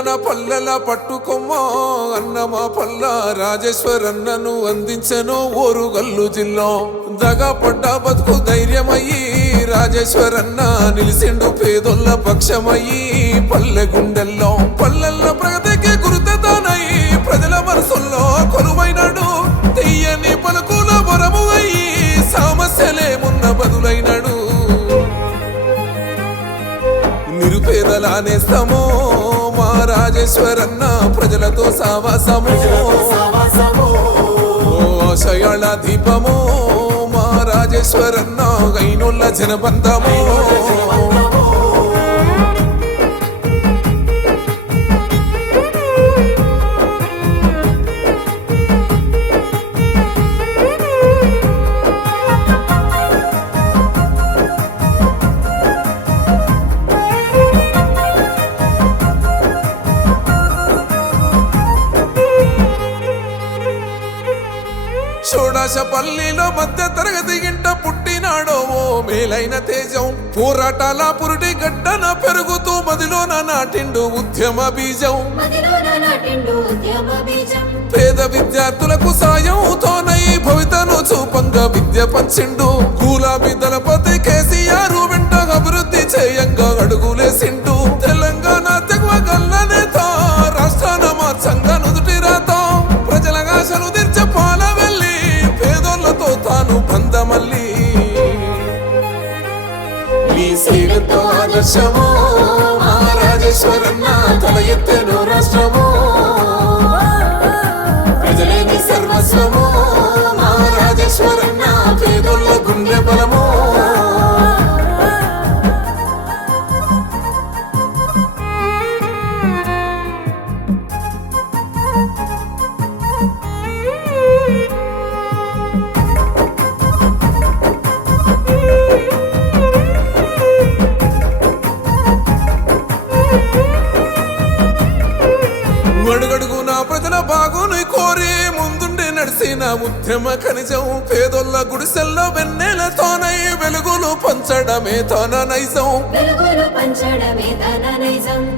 తెలంగాణ పల్లెల పట్టుకొమ్మ అన్నమా పల్ల రాజేశ్వరన్నను అందించెను ఓరుగల్లు జిల్లా దగా పడ్డ బతుకు ధైర్యమయ్యి రాజేశ్వరన్న నిలిసిండు పేదొల్ల పక్షమయ్యి పల్లె గుండెల్లో పల్లెల్లో ప్రగతికి గురుతదానయ్యి ప్రజల మనసుల్లో కొలువైనాడు తీయని పలుకుల వరము అయ్యి సమస్యలేమున్న బదులైనాడు నిరుపేదల నేస్తమో మా రాజేశ్వరన్న ప్రజలతో సావాసమో ఆశయాల దీపమో మా రాజేశ్వరన్న గైనోళ్ళ జనబంధమో పల్లిలో మధ్య తరగతి ఇంట పుట్టినాడో ఓ మేలైన తేజం పోరాటాల పురుటి గడ్డన పెరుగుతూ మదిలోన నాటిండు ఉద్యమ బీజం పేద విద్యార్థులకు సాయంతోనై భవితను చూపంగా విద్య పంచిండు గులాబీ దళపతి కేసీఆర్ వెంట అభివృద్ధి చేయంగా అడుగులేసిండు తెలంగాణ తెగువ గల్ల నేత రాష్ట్రాన మార్చంగా నుదుటి రాత ప్రజల ఆశలు తీర్చే పాల వెళ్ళి పేదోళ్లతో తాను బంధమల్లి నీ సేవతో ఆదర్శమో మా రాజేశ్వరన్న తల ఎత్తెను రాష్ట్రమో ప్రజలే నీ సర్వస్వమో మా రాజేశ్వరన్న పేదోళ్ళ గుండె బలమో అడుగడుగునా ప్రజల బాగుని కోరి ముందుండి నడిసిన ఉద్యమ ఖనిజం పేదోళ్ళ గుడిసెల్లో వెన్నెలతోనై వెలుగులు పంచడమే తన నైజం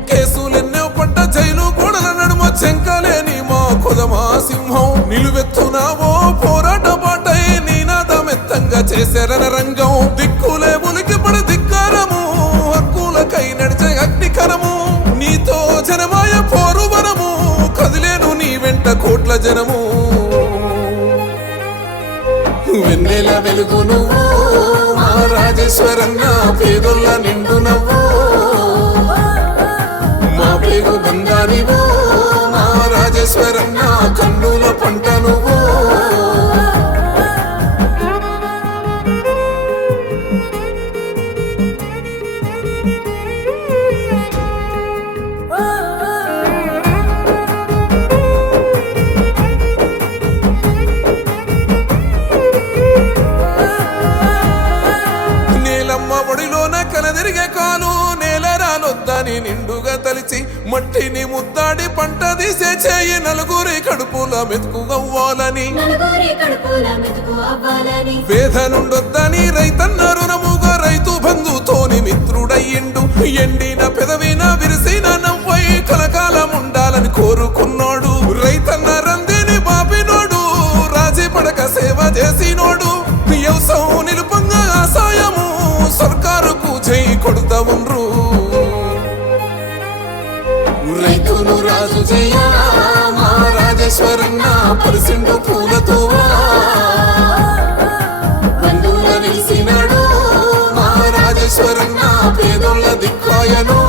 కేసులెన్నో పడ్డ జైలు గోడల నడుమ చెంకలేని మా కొదమా సింహం నిలువెత్తునావో పోరాట బాటై నీనాదమెత్తంగా చేశారన రంగం దిక్కులే ఉలికి పడి ధిక్కారము హక్కులకై నడిచే అగ్నికరము నీతో జనమాయ పోరు వనము కదిలేను నీ వెంట కోట్ల జనము వెన్నెల వెలుగు నువ్వు మా రాజేశ్వరన్న పేదొల్ల నిండు నవ్వు మా పేరు బంగారివో మా రాజేశ్వరన్న కన్నుల పంట నువ్వు ఒడిలోన కనదిరిగే కాలు నేలరాలొద్దని నిండుగా తలిచి మట్టిని ముద్దాడి పంట తీసే చేయి నలుగురి కడుపుల మెతుకువ్వాలని వేదనుండొద్దని రైతన్న రుణముగా రైతు బంధుతోని మిత్రుడయ్యిండు ఎండిన పెదవిన విరిసిన నవ్వై కలకాలం ఉండాలని కోరుకున్నాడు రైతన్న రందిని బాపినోడు రాజీ పడక సేవ చేసినోడు వ్యవసాయం నిలుపంగా ఆసాయము సర్కారుకు జై కొడుతా ఉండ్రు రైతును రాజు జయ మా రాజేశ్వరన్న పరిసిండు పూలతో బంధువుల నిలిసినాడు మా రాజేశ్వరన్న పేదోళ్ళ దిక్కాయను